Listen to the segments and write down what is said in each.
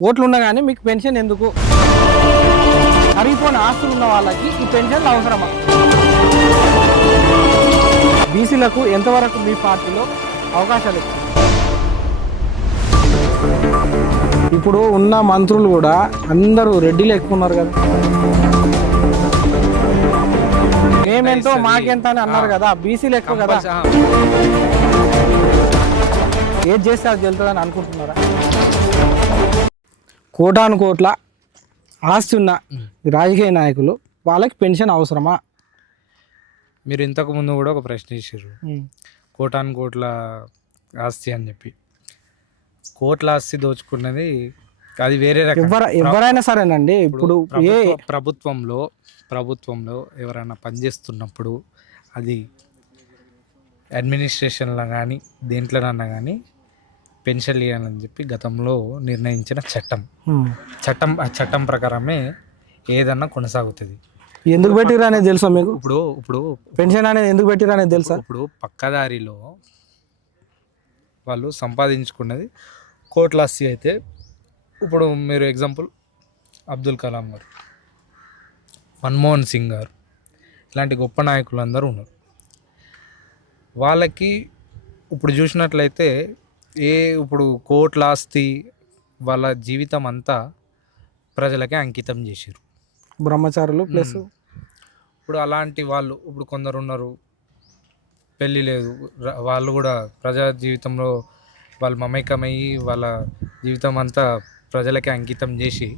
ఓట్లు ఉన్నా కానీ మీకు పెన్షన్ ఎందుకు? అరిగిపోయిన ఆస్తులు ఉన్న వాళ్ళకి ఈ పెన్షన్ అవసరమా? బీసీలకు ఎంతవరకు మీ పార్టీలో అవకాశాలు ఇప్పుడు ఉన్న మంత్రులు కూడా అందరూ రెడ్డిలు ఎక్కువ ఉన్నారు కదా. మేమెంతో మాకెంత అని అన్నారు కదా బీసీలు ఎక్కువ కదా. ఏది చేస్తే అది వెళ్తుందని అనుకుంటున్నారా? కోటాను కోట్ల ఆస్తి ఉన్న రాజకీయ నాయకులు వాళ్ళకి పెన్షన్ అవసరమా? మీరు ఇంతకు ముందు కూడా ఒక ప్రశ్న వేసారు కోటాను కోట్ల ఆస్తి అని చెప్పి. కోట్ల ఆస్తి దోచుకున్నది అది వేరే రకం. ఎవర ఎవరైనా సరేనండి. ఇప్పుడు ఏ ప్రభుత్వ- ప్రభుత్వంలో ప్రభుత్వంలో ఎవరైనా పనిచేస్తున్నప్పుడు అది అడ్మినిస్ట్రేషన్లో కానీ దేంట్లోనన్నా కానీ పెన్షన్ ఇవ్వాలని చెప్పి గతంలో నిర్ణయించిన చట్టం. చట్టం ఆ చట్టం ప్రకారమే ఏదన్నా కొనసాగుతుంది. ఎందుకు పెట్టిరు అనేది తెలుసా మీకు? ఇప్పుడు ఇప్పుడు పెన్షన్ అనేది ఎందుకు పెట్టిరు అనేది తెలుసా? ఇప్పుడు పక్కదారిలో వాళ్ళు సంపాదించుకున్నది కోట్ల ఆస్తి అయితే ఇప్పుడు మీరు ఎగ్జాంపుల్ అబ్దుల్ కలాం గారు మన్మోహన్ సింగ్ గారు ఇలాంటి గొప్ప నాయకులు అందరూ ఉన్నారు. వాళ్ళకి ఇప్పుడు చూసినట్లయితే ఏ ఇప్పుడు కోట్ల ఆస్తి వాళ్ళ జీవితం అంతా ప్రజలకే అంకితం చేశారు బ్రహ్మచారులు ప్లస్ ఇప్పుడు అలాంటి వాళ్ళు ఇప్పుడు కొందరు ఉన్నారు పెళ్ళి లేదు. వాళ్ళు కూడా ప్రజా జీవితంలో వాళ్ళు మమేకమయ్యి వాళ్ళ జీవితం అంతా ప్రజలకే అంకితం చేసి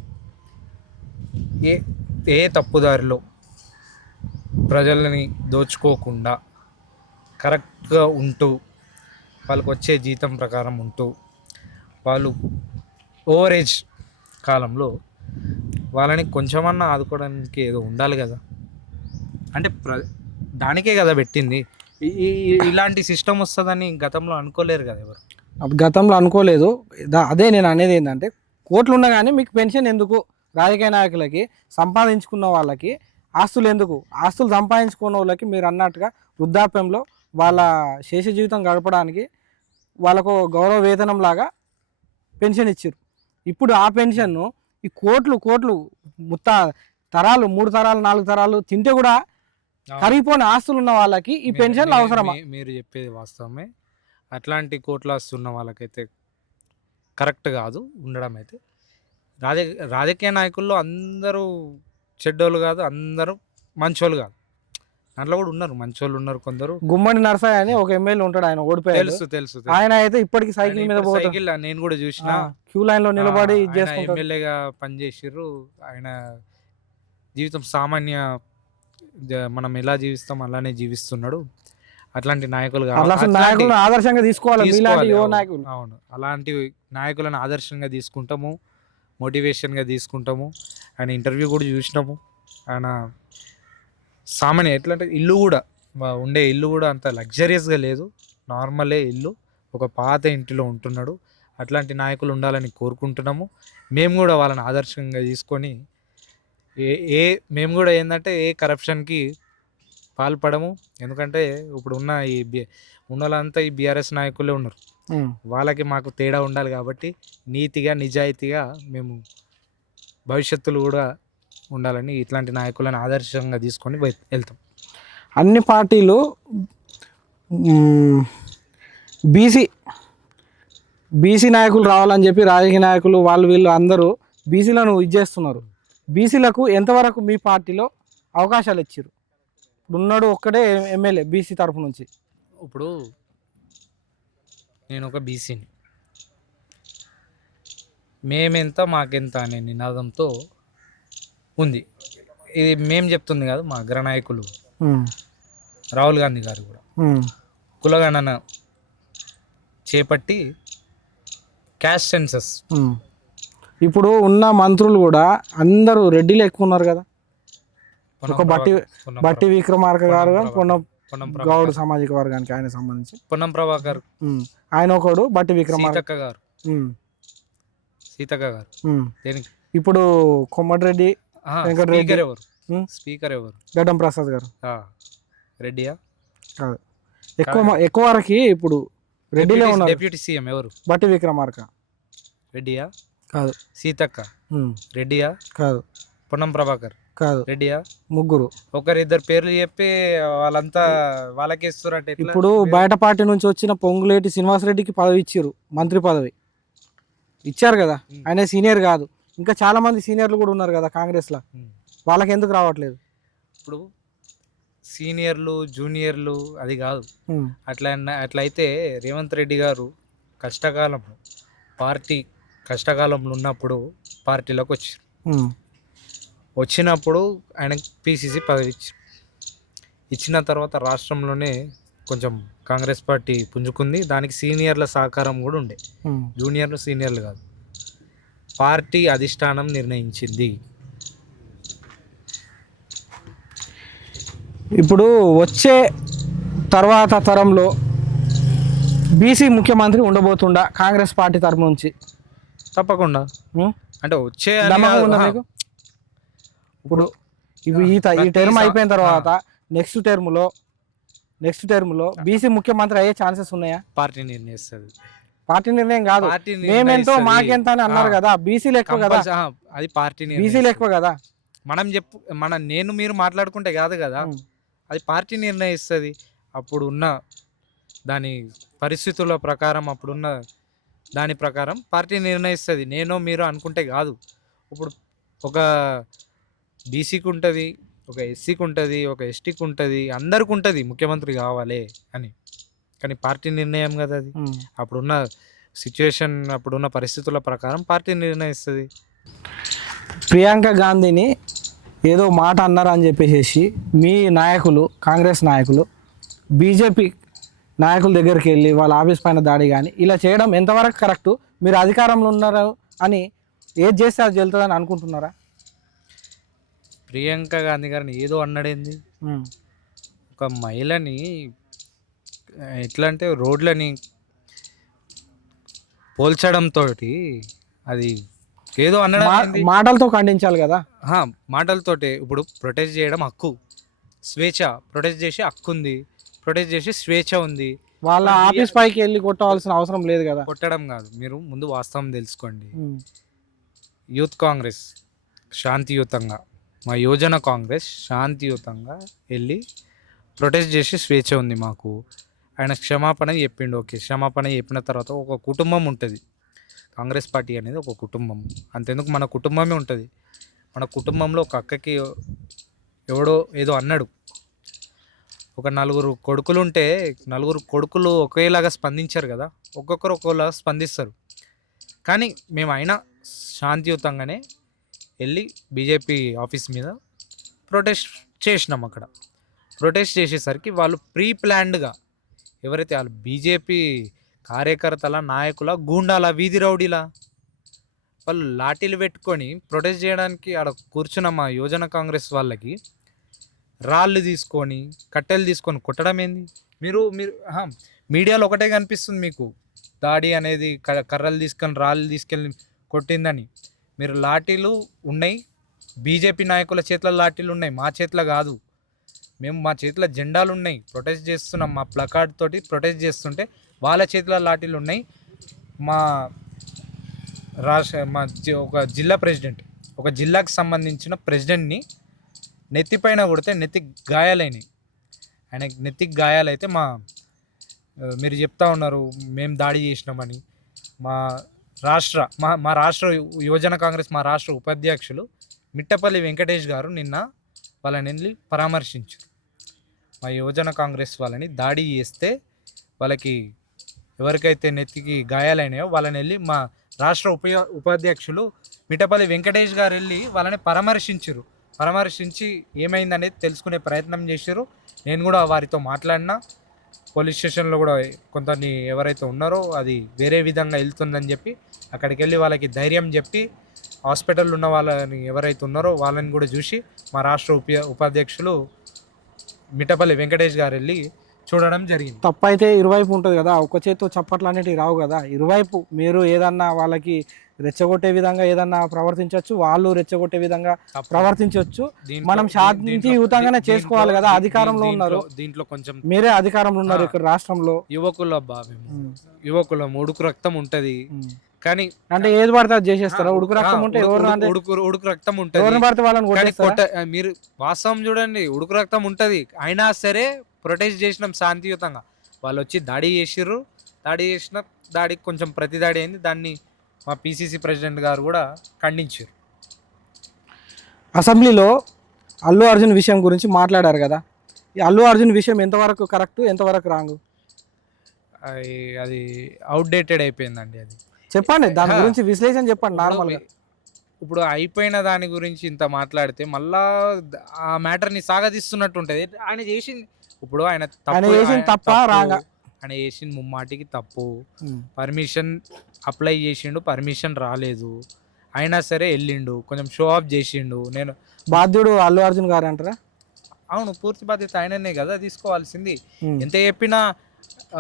ఏ ఏ తప్పుదారిలో ప్రజలని దోచుకోకుండా కరెక్ట్గా ఉంటూ వాళ్ళకి వచ్చే జీతం ప్రకారం ఉంటూ వాళ్ళు ఓవరేజ్ కాలంలో వాళ్ళని కొంచెమన్నా ఆదుకోవడానికి ఏదో ఉండాలి కదా. అంటే ప్ర దానికే కదా పెట్టింది. ఈ- ఇలాంటి సిస్టమ్ వస్తుందని గతంలో అనుకోలేరు కదా ఎవరు? గతంలో అనుకోలేదు. దా- అదే నేను అనేది ఏంటంటే కోట్లు ఉన్నా కానీ మీకు పెన్షన్ ఎందుకు? రాజకీయ నాయకులకి సంపాదించుకున్న వాళ్ళకి ఆస్తులు ఎందుకు? ఆస్తులు సంపాదించుకున్న వాళ్ళకి మీరు అన్నట్టుగా వృద్ధాప్యంలో వాళ్ళ శేష జీవితం గడపడానికి వాళ్ళకు గౌరవ వేతనం లాగా పెన్షన్ ఇచ్చారు. ఇప్పుడు ఆ పెన్షన్ను ఈ కోట్లు కోట్లు ముత్త తరాలు మూడు తరాలు నాలుగు తరాలు తింటే కూడా కరిగిపోయిన ఆస్తులు ఉన్న వాళ్ళకి ఈ పెన్షన్లు అవసరమా? మీరు చెప్పేది వాస్తవమే. అట్లాంటి కోట్ల ఉన్న వాళ్ళకైతే కరెక్ట్ కాదు ఉండడం అయితే. రాజ రాజకీయ నాయకుల్లో అందరూ చెడ్డోళ్ళు కాదు అందరూ మంచోళ్ళు కాదు. దాంట్లో కూడా ఉన్నారు మంచోళ్ళు ఉన్నారు కొందరు. గుమ్మడి నరసయ్య అని ఒక ఎమ్మెల్యే ఉంటాడు ఆయన ఓడిపోయాడు. తెలుసు తెలుసు. ఆయన అయితే ఇప్పటికి సైకిల్ మీద సైకిల్ నేను కూడా చూసిన. క్యూ లైన్లో నిలబడి ఎమ్మెల్యేగా పనిచేసిర్రు. ఆయన జీవితం సామాన్య మనం ఎలా జీవిస్తాం అలానే జీవిస్తున్నాడు. అట్లాంటి నాయకులు. అట్లా నాయకులను ఆదర్శంగా తీసుకోవాలి నాయకులు. అవును. అలాంటి నాయకులను ఆదర్శంగా తీసుకుంటాము మోటివేషన్గా తీసుకుంటాము. ఆయన ఇంటర్వ్యూ కూడా చూసినాము. ఆయన సామాన్య ఎట్లా అంటే ఇల్లు కూడా ఉండే ఇల్లు కూడా అంత లగ్జరియస్గా లేదు. నార్మలే ఇల్లు. ఒక పాత ఇంటిలో ఉంటున్నాడు. అట్లాంటి నాయకులు ఉండాలని కోరుకుంటున్నాము. మేము కూడా వాళ్ళని ఆదర్శంగా తీసుకొని ఏ ఏ మేము కూడా ఏంటంటే ఏ కరప్షన్కి పాల్పడము. ఎందుకంటే ఇప్పుడు ఉన్న ఈ బి ఉన్న వాళ్ళంతా ఈ బీఆర్ఎస్ నాయకులే ఉన్నారు. వాళ్ళకి మాకు తేడా ఉండాలి కాబట్టి నీతిగా నిజాయితీగా మేము భవిష్యత్తులో కూడా ఉండాలని ఇట్లాంటి నాయకులను ఆదర్శంగా తీసుకొని వెళ్తాం. అన్ని పార్టీలు బీసీ బీసీ నాయకులు రావాలని చెప్పి రాజకీయ నాయకులు వాళ్ళు వీళ్ళు అందరూ బీసీలను ఇది చేస్తున్నారు. బీసీలకు ఎంతవరకు మీ పార్టీలో అవకాశాలు ఇచ్చారు ఇప్పుడు ఉన్నాడు ఒక్కడే ఎమ్మెల్యే బీసీ తరఫు నుంచి. ఇప్పుడు నేను ఒక బీసీని. మేమెంత మాకెంత అనే నినాదంతో ఉంది. ఇది మేము చెప్తుంది కాదు మా అగ్రనాయకులు. రాహుల్ గాంధీ గారు కూడా. కులగణన చేపట్టి క్యాష్ సెన్సస్. ఇప్పుడు ఉన్న మంత్రులు కూడా అందరూ రెడ్డిలు ఎక్కువ ఉన్నారు కదా. ఒక బట్టి బట్టి విక్రమార్క గారు పొన్నం గౌడ్ సామాజిక వర్గానికి ఆయన సంబంధించి. పొన్నం ప్రభాకర్. ఆయన ఒకడు బట్టి విక్రమార్క గారు. సీతక్క గారు. ఇప్పుడు కొమ్మటిరెడ్డి వెంకటరెడ్డి. స్పీకర్ ఎవరు? ఉమ్. స్పీకర్ ఎవరు? గడ్డం ప్రసాద్ గారు. ఆ, రెడ్డియా? కాదు. ఎక్కువ మ- ఎక్కువ వరకు ఇప్పుడు రెడ్డిలే ఉన్నారు. డిప్యూటీ సీఎం ఎవరు? బట్టి విక్రమార్క. రెడ్డియా? కాదు. సీతక్క? ఉమ్, రెడ్డియా? కాదు. పొన్నం ప్రభాకర్? కాదు. రెడ్డియా? ముగ్గురు. ఒకరిద్దరు పేర్లు చెప్పి వాళ్ళంతా వాళ్ళకి ఇస్తారంటే ఎట్లా? ఇప్పుడు బయట పార్టీ నుంచి వచ్చిన పొంగులేటి శ్రీనివాసరెడ్డికి పదవి ఇచ్చారు. మంత్రి పదవి. ఇచ్చారు కదా. ఆయన సీనియర్ కాదు. ఇంకా చాలా మంది సీనియర్లు కూడా ఉన్నారు కదా కాంగ్రెస్లో. వాళ్ళకి ఎందుకు రావట్లేదు? ఇప్పుడు సీనియర్లు జూనియర్లు అది కాదు. అట్లా అట్లయితే రేవంత్ రెడ్డి గారు కష్టకాలంలో పార్టీ కష్టకాలంలో ఉన్నప్పుడు పార్టీలోకి వచ్చారు. వచ్చినప్పుడు ఆయన పిసిసి పదవి ఇచ్చారు ఇచ్చిన తర్వాత రాష్ట్రంలోనే కొంచెం కాంగ్రెస్ పార్టీ పుంజుకుంది. దానికి సీనియర్ల సహకారం కూడా ఉండే. జూనియర్లు సీనియర్లు కాదు. పార్టీ అధిష్టానం నిర్ణయించింది. ఇప్పుడు వచ్చే తర్వాత తరంలో బీసీ ముఖ్యమంత్రి ఉండబోతుండా కాంగ్రెస్ పార్టీ తరపు నుంచి? తప్పకుండా. అంటే వచ్చే ఇప్పుడు ఇవి ఈ ఈ టర్మ్ అయిపోయిన తర్వాత నెక్స్ట్ టర్మ్లో నెక్స్ట్ టర్మ్లో బీసీ ముఖ్యమంత్రి అయ్యే ఛాన్సెస్ ఉన్నాయా? పార్టీ నిర్ణయిస్తుంది. పార్టీ నిర్ణయం కాదు మేమెంతో. మాకెంత అని అన్నారు. కదా బీసీలు ఎక్కువ కదా అది పార్టీ బీసీలు. ఎక్కువ కదా మనం చెప్పు మన నేను మీరు మాట్లాడుకుంటే కాదు కదా. అది పార్టీ నిర్ణయిస్తుంది అప్పుడు ఉన్న దాని పరిస్థితుల ప్రకారం అప్పుడున్న దాని ప్రకారం పార్టీ నిర్ణయిస్తుంది నేను మీరు అనుకుంటే కాదు ఇప్పుడు ఒక బీసీకి ఉంటుంది ఒక ఎస్సీకి ఉంటుంది ఒక ఎస్టీకి ఉంటుంది అందరికి ఉంటుంది ముఖ్యమంత్రి కావాలి అని కానీ పార్టీ నిర్ణయం కదా అది. అప్పుడున్న సిచ్యువేషన్ అప్పుడున్న పరిస్థితుల ప్రకారం పార్టీ నిర్ణయిస్తుంది. ప్రియాంక గాంధీని ఏదో మాట అన్నారు అని చెప్పేసి మీ నాయకులు కాంగ్రెస్ నాయకులు బీజేపీ నాయకుల దగ్గరికి వెళ్ళి వాళ్ళ ఆఫీస్ పైన దాడి కానీ ఇలా చేయడం ఎంతవరకు కరెక్ట్? మీరు అధికారంలో ఉన్నారు అని ఏది చేస్తే అది వెళ్తుందని అనుకుంటున్నారా? ప్రియాంక గాంధీ గారిని ఏదో అన్నాడేంది. ఒక మహిళని ఎట్లా అంటే రోడ్లని పోల్చడంతో అది ఏదో ఏంది? మాటలతో ఖండించాలి కదా. ఆహా, మాటలతోటే ఇప్పుడు ప్రొటెస్ట్ చేయడం హక్కు. స్వేచ్ఛ ప్రొటెస్ట్ చేసే హక్కు ఉంది. ప్రొటెస్ట్ చేసే స్వేచ్ఛ ఉంది. వాళ్ళ ఆఫీస్ పైకి వెళ్ళి కొట్టవలసిన అవసరం లేదు కదా. కొట్టడం కాదు. మీరు ముందు వాస్తవం తెలుసుకోండి. యూత్ కాంగ్రెస్ శాంతియుతంగా మా యువజన కాంగ్రెస్ శాంతియుతంగా వెళ్ళి ప్రొటెస్ట్ చేసి స్వేచ్ఛ ఉంది మాకు. ఆయన క్షమాపణ చెప్పిండు. ఓకే క్షమాపణ చెప్పిన తర్వాత ఒక కుటుంబం ఉంటుంది. కాంగ్రెస్ పార్టీ అనేది ఒక కుటుంబం. అంతెందుకు మన కుటుంబమే ఉంటుంది. మన కుటుంబంలో ఒక అక్కకి ఎవడో ఏదో అన్నాడు. ఒక నలుగురు కొడుకులు ఉంటే నలుగురు కొడుకులు ఒకేలాగా స్పందించారు కదా. ఒక్కొక్కరు ఒక్కోలాగా స్పందిస్తారు. కానీ మేము అయినా శాంతియుతంగానే వెళ్ళి బీజేపీ ఆఫీస్ మీద ప్రొటెస్ట్ చేసినాం అక్కడ. ప్రొటెస్ట్ చేసేసరికి వాళ్ళు ప్రీ ప్లాన్డ్గా ఎవరైతే వాళ్ళు బీజేపీ కార్యకర్తల నాయకుల గూండాల వీధి రౌడీలా? వాళ్ళు లాఠీలు పెట్టుకొని ప్రొటెస్ట్ చేయడానికి ఆడ కూర్చున్న మా యువజన కాంగ్రెస్ వాళ్ళకి రాళ్ళు తీసుకొని కట్టెలు తీసుకొని కొట్టడం ఏంది? మీరు మీరు మీడియాలో ఒకటే కనిపిస్తుంది మీకు. దాడి అనేది క- కర్రలు తీసుకొని రాళ్ళు తీసుకెళ్ళి కొట్టిందని. మీరు లాఠీలు ఉన్నాయి. బీజేపీ నాయకుల చేతిలో లాఠీలు ఉన్నాయి. మా చేతిలో కాదు. మేము మా చేతిలో జెండాలు ఉన్నాయి ప్రొటెస్ట్ చేస్తున్నాం. మా ప్లకార్డ్ తోటి ప్రొటెస్ట్ చేస్తుంటే వాళ్ళ చేతిలో లాఠీలు ఉన్నాయి. మా రాష్ట్ర మా జి- ఒక జిల్లా ప్రెసిడెంట్ ఒక జిల్లాకు సంబంధించిన ప్రెసిడెంట్ని నెత్తిపైన కొడితే నెత్తి గాయాలైనవి ఆయన నెత్తికి గాయాలైతే మా మీరు చెప్తా ఉన్నారు మేము దాడి చేసినామని. మా రాష్ట్ర మా మా రాష్ట్ర యువజన కాంగ్రెస్ మా రాష్ట్ర ఉపాధ్యక్షులు మిట్టపల్లి వెంకటేష్ గారు నిన్న వాళ్ళని వెళ్ళి పరామర్శించారు. మా యువజన కాంగ్రెస్ వాళ్ళని దాడి చేస్తే వాళ్ళకి ఎవరికైతే నెత్తికి గాయాలైనాయో వాళ్ళని వెళ్ళి మా రాష్ట్ర ఉప ఉపాధ్యక్షులు మిఠపల్లి వెంకటేష్ గారు వెళ్ళి వాళ్ళని పరామర్శించరు పరామర్శించి ఏమైందనేది తెలుసుకునే ప్రయత్నం చేశారు నేను కూడా వారితో మాట్లాడినా. పోలీస్ స్టేషన్లో కూడా కొంతని ఎవరైతే ఉన్నారో అది వేరే విధంగా వెళ్తుందని చెప్పి అక్కడికి వెళ్ళి వాళ్ళకి ధైర్యం చెప్పి హాస్పిటల్ ఉన్న వాళ్ళని ఎవరైతే ఉన్నారో వాళ్ళని కూడా చూసి మా రాష్ట్ర ఉప ఉపాధ్యక్షులు మిట్టపల్లి వెంకటేష్ గారు వెళ్ళి చూడడం జరిగింది. తప్పు అయితే ఇరువైపు ఉంటుంది కదా ఒక చేతితో చప్పట్లు అనేటివి రావు కదా. ఇరువైపు మీరు ఏదన్నా వాళ్ళకి రెచ్చగొట్టే విధంగా ఏదన్నా ప్రవర్తించవచ్చు వాళ్ళు రెచ్చగొట్టే విధంగా. ప్రవర్తించవచ్చు మనం శాంతియుతంగానే దీంట్లో- చేసుకోవాలి కదా, అధికారంలో ఉన్నారు. దీంట్లో కొంచెం మీరే అధికారంలో ఉన్నారు. ఇక్కడ రాష్ట్రంలో. యువకుల ఉమ్, యువకుల ఉడుకు రక్తం ఉంటుంది. కానీ అంటే ఏది పడితే అది చేసేస్తారా? ఉడుకు రక్తం ఉంటే ఉడుకు- ఎవరు ఉడుకు ఉడుకు రక్తం ఉంటుంది. ఎవరిని పడితే వాళ్ళని కొట్ట మీరు వాస్తవం చూడండి ఉడుకు రక్తం ఉంటది. అయినా సరే ప్రొటెస్ట్ చేసినాం శాంతియుతంగా. వాళ్ళు వచ్చి దాడి చేసిర్రు. దాడి చేసిన దాడికి కొంచెం ప్రతి దాడి అయింది. దాన్ని మా పిసిసి ప్రెసిడెంట్ గారు కూడా ఖండించారు అసెంబ్లీలో అల్లు అర్జున్ విషయం గురించి మాట్లాడారు కదా. ఈ అల్లు అర్జున్ విషయం ఎంతవరకు కరెక్ట్ ఎంతవరకు రాంగ్? అది అది అవుట్డేటెడ్ అయిపోయిందండి అది. చెప్పండి దాని. గురించి విశ్లేషణ చెప్పండి ఇప్పుడు నార్మల్గా. ఇప్పుడు అయిపోయిన దాని గురించి ఇంత మాట్లాడితే మళ్ళా ఆ మ్యాటర్ని సాగదీస్తున్నట్టు ఉంటుంది ఆయన చేసింది ఇప్పుడు ఆయన చేసింది తప్పా, రాంగా? ఆయన చేసింది ముమ్మాటికి తప్పు. పర్మిషన్ అప్లై చేసిండు పర్మిషన్ రాలేదు. అయినా సరే వెళ్ళిండు కొంచెం షో ఆఫ్ చేసిండు. నేను బాధ్యుడు అల్లు అర్జున్ గారు అంటారా అవును పూర్తి బాధ్యత ఆయననే కదా తీసుకోవాల్సింది. ఎంత చెప్పినా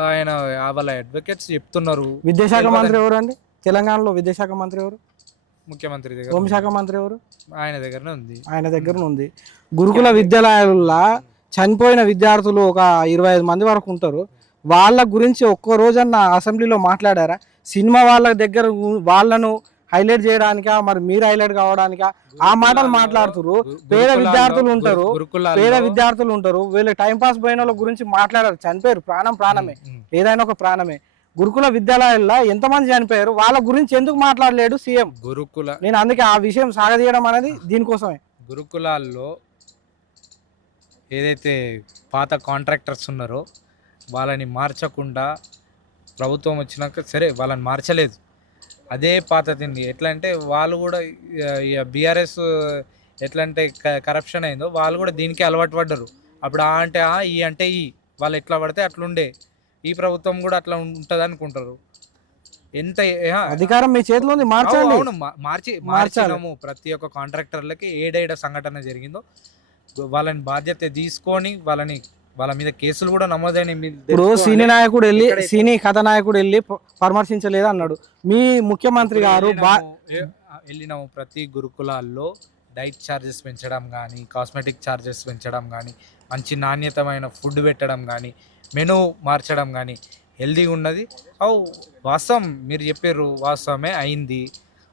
ఆయన వాళ్ళ అడ్వకేట్స్ చెప్తున్నారు. విద్యాశాఖ మంత్రి ఎవరు అండి తెలంగాణలో విద్యాశాఖ మంత్రి ఎవరు? ముఖ్యమంత్రి దగ్గర హోంశాఖ మంత్రి ఎవరు? ఆయన దగ్గరనే ఉంది. ఆయన దగ్గర ఉంది. గురుకుల విద్యాలయాలలో చనిపోయిన విద్యార్థులు ఒక ఇరవై ఐదు మంది వరకు ఉంటారు. వాళ్ళ గురించి ఒక్క రోజన్న అసెంబ్లీలో మాట్లాడారా? సినిమా వాళ్ళ దగ్గర వాళ్ళను హైలైట్ చేయడానికా మరి మీరు హైలైట్ కావడానికా? ఆ మాటలు మాట్లాడుతురు పేద విద్యార్థులు ఉంటారు. పేద విద్యార్థులు ఉంటారు. వీళ్ళు టైం పాస్ పోయిన వాళ్ళ గురించి మాట్లాడారు. చనిపోయారు. ప్రాణం ప్రాణమే. ఏదైనా ఒక ప్రాణమే. గురుకుల విద్యాలయాల్లో ఎంతమంది చనిపోయారు? వాళ్ళ గురించి ఎందుకు మాట్లాడలేడు సీఎం? గురుకుల నేను అందుకే ఆ విషయం సాగదీయడం అనేది దీనికోసమే. గురుకులాల్లో ఏదైతే పాత కాంట్రాక్టర్స్ ఉన్నారో వాళ్ళని మార్చకుండా ప్రభుత్వం వచ్చినాక సరే వాళ్ళని మార్చలేదు. అదే పాత తిండి. ఎట్లా అంటే వాళ్ళు కూడా బీఆర్ఎస్ ఎట్లా అంటే కరప్షన్ అయిందో వాళ్ళు కూడా దీనికి అలవాటు పడ్డారు. అప్పుడు ఆ అంటే ఆ ఈ అంటే ఈ. వాళ్ళు ఎట్లా పడితే అట్లుండే. ఈ ప్రభుత్వం కూడా అట్లా ఉంటుంది అనుకుంటారు. ఎంత అధికారం మీ చేతిలో ఉంది అవును మార్చి. మార్చినాము ప్రతి ఒక్క కాంట్రాక్టర్లకి ఏడేడ సంఘటన జరిగిందో. వాళ్ళని బాధ్యత తీసుకొని వాళ్ళని వాళ్ళ మీద కేసులు కూడా నమోదైన ఇప్పుడు సినీ నాయకుడు వెళ్ళి సినీ కథ నాయకుడు వెళ్ళి పరామర్శించలేదు అన్నాడు. మీ ముఖ్యమంత్రి గారు వెళ్ళినాము ప్రతి గురుకులాల్లో డైట్ ఛార్జెస్ పెంచడం కానీ కాస్మెటిక్ ఛార్జెస్ పెంచడం కానీ మంచి నాణ్యతమైన ఫుడ్ పెట్టడం కానీ మెనూ మార్చడం కానీ హెల్దీగా ఉన్నది. అవు వాస్తవం మీరు చెప్పారు వాస్తవమే అయింది.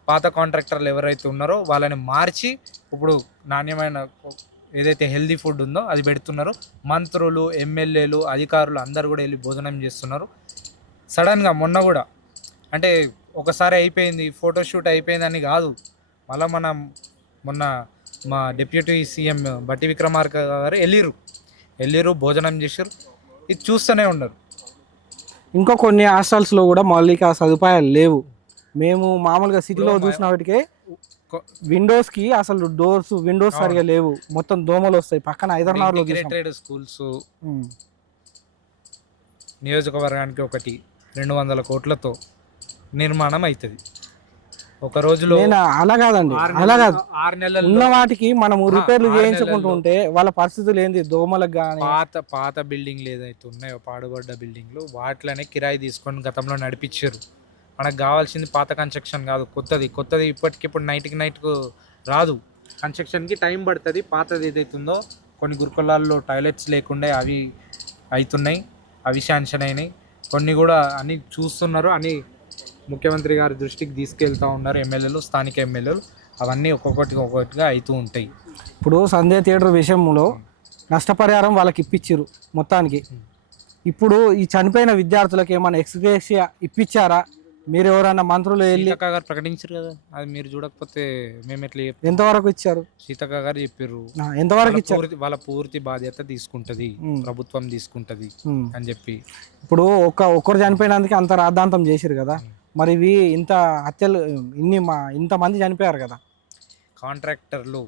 పాత కాంట్రాక్టర్లు ఎవరైతే ఉన్నారో వాళ్ళని మార్చి ఇప్పుడు నాణ్యమైన ఏదైతే హెల్దీ ఫుడ్ ఉందో అది పెడుతున్నారు. మంత్రులు ఎమ్మెల్యేలు అధికారులు అందరు కూడా వెళ్ళి భోజనం చేస్తున్నారు. సడన్గా మొన్న కూడా అంటే ఒకసారి అయిపోయింది ఫోటోషూట్ అయిపోయిందని కాదు. మళ్ళీ మనం మొన్న మా డిప్యూటీ సీఎం బట్టి విక్రమార్క గారు వెళ్ళిర్రు. వెళ్ళిర్రు భోజనం చేసారు ఇది చూస్తూనే ఉన్నారు. ఇంకో కొన్ని హాస్టల్స్లో కూడా మౌలిక సదుపాయాలు లేవు. మేము మామూలుగా సిటీలో ఇప్పుడు చూసిన వాటికి కొ- విండోస్కి అసలు డోర్స్ విండోస్. సరిగా లేవు. మొత్తం దోమలు వస్తాయి. పక్కన హైదరాబాద్లో స్కూల్స్. నియోజకవర్గానికి ఒకటి రెండు వందల కోట్లతో నిర్మాణం అవుతుంది ఒక రోజులో అలా కాదండి. అలా కాదు. ఆరు ఉన్న నెలల్లో వాటికి మనం రిపేర్లు చేయించుకుంటూ. ఉంటే వాళ్ళ పరిస్థితులు ఏంది? దోమలకు కానీ పాత పాత బిల్డింగ్లు ఏదైతే ఉన్నాయో పాడుబడ్డ బిల్డింగ్లు వాటిలోనే కిరాయి తీసుకొని గతంలో నడిపించారు. మనకు కావాల్సింది పాత కన్స్ట్రక్షన్ కాదు కొత్తది. కొత్తది ఇప్పటికిప్పుడు నైట్కి నైట్కు రాదు. కన్స్ట్రక్షన్కి టైం పడుతుంది. పాతది ఏదైతే ఉందో కొన్ని గురుకులాల్లో టాయిలెట్స్ లేకుండా అవి అవుతున్నాయి అవి శాంక్షన్ అయినాయి. కొన్ని కూడా అన్ని చూస్తున్నారు. అని ముఖ్యమంత్రి గారి దృష్టికి తీసుకెళ్తా ఉన్నారు ఎమ్మెల్యేలు స్థానిక ఎమ్మెల్యేలు. అవన్నీ ఒక్కొక్కటి ఒక్కొక్కటిగా అవుతూ ఉంటాయి. ఇప్పుడు సంధ్య థియేటర్ విషయంలో నష్టపరిహారం వాళ్ళకి ఇప్పించారు మొత్తానికి. ఇప్పుడు ఈ చనిపోయిన విద్యార్థులకు ఏమైనా ఎక్స్గ్రేషియా ఇప్పించారా మీరు ఎవరైనా మంత్రులు వెళ్ళి సీతక్క గారు ప్రకటించారు కదా అది మీరు చూడకపోతే మేము ఎట్లా చెప్తాం ఎంతవరకు ఇచ్చారు సీతక్క గారు చెప్పారు ఆ, ఎంతవరకు వాళ్ళ ఇచ్చారు పూర్తి వాళ్ళ పూర్తి బాధ్యత తీసుకుంటది ఉమ్. ప్రభుత్వం తీసుకుంటది ఉమ్. అని చెప్పి ఇప్పుడు ఒక ఒక్కరు చనిపోయినందుకు అంత రాద్ధాంతం చేసిరు కదా మరి ఇవి ఇంత హత్యలు ఇన్ని మా ఇంతమంది చనిపోయారు కదా కాంట్రాక్టర్లు.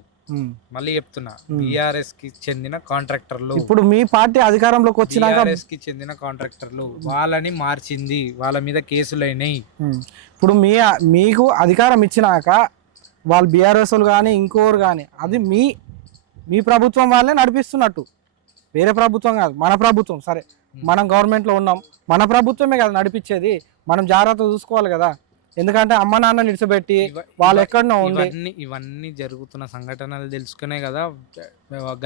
మళ్ళీ చెప్తున్నా. బీఆర్ఎస్కి చెందిన కాంట్రాక్టర్లు. ఇప్పుడు మీ పార్టీ అధికారంలోకి వచ్చినాక బీఆర్ఎస్కి చెందిన కాంట్రాక్టర్లు వాళ్ళని మార్చింది. వాళ్ళ మీద కేసులు అయినాయి ఉమ్. ఇప్పుడు మీ మీకు అధికారం ఇచ్చినాక వాళ్ళు బీఆర్ఎస్ కానీ ఇంకోరు కానీ అది మీ మీ ప్రభుత్వం వాళ్ళే నడిపిస్తున్నట్టు. వేరే ప్రభుత్వం కాదు మన ప్రభుత్వం సరే. మనం గవర్నమెంట్లో ఉన్నాం. మన ప్రభుత్వమే కదా నడిపించేది. మనం జాగ్రత్త చూసుకోవాలి కదా. ఎందుకంటే అమ్మ నాన్న నిడిచిపెట్టి వాళ్ళు ఎక్కడనో ఉండి ఇవన్నీ ఇవన్నీ జరుగుతున్న సంఘటనలు తెలుసుకునే కదా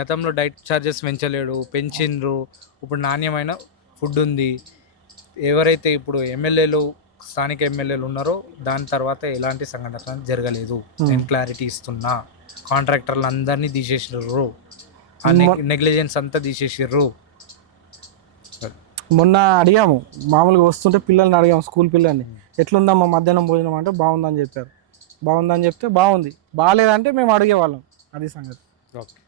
గతంలో డైట్ ఛార్జెస్ పెంచలేడు పెంచిండ్రు. ఇప్పుడు నాణ్యమైన ఫుడ్ ఉంది. ఎవరైతే ఇప్పుడు ఎమ్మెల్యేలు స్థానిక ఎమ్మెల్యేలు ఉన్నారో దాని తర్వాత ఎలాంటి సంఘటన జరగలేదు. Hmm. నేను క్లారిటీ ఇస్తున్నా. కాంట్రాక్టర్లు అందరినీ తీసేసిర్రు నెగ్లిజెన్స్ అంతా తీసేసిర్రు. మొన్న అడిగాము మామూలుగా వస్తుంటే పిల్లల్ని అడిగాము స్కూల్ పిల్లల్ని. ఎట్లుందమ్మా మధ్యాహ్నం భోజనం అంటే బాగుందని చెప్పారు. బాగుందని చెప్తే బాగుంది. బాగాలేదంటే మేము అడిగేవాళ్ళం. అది సంగతి. ఓకే.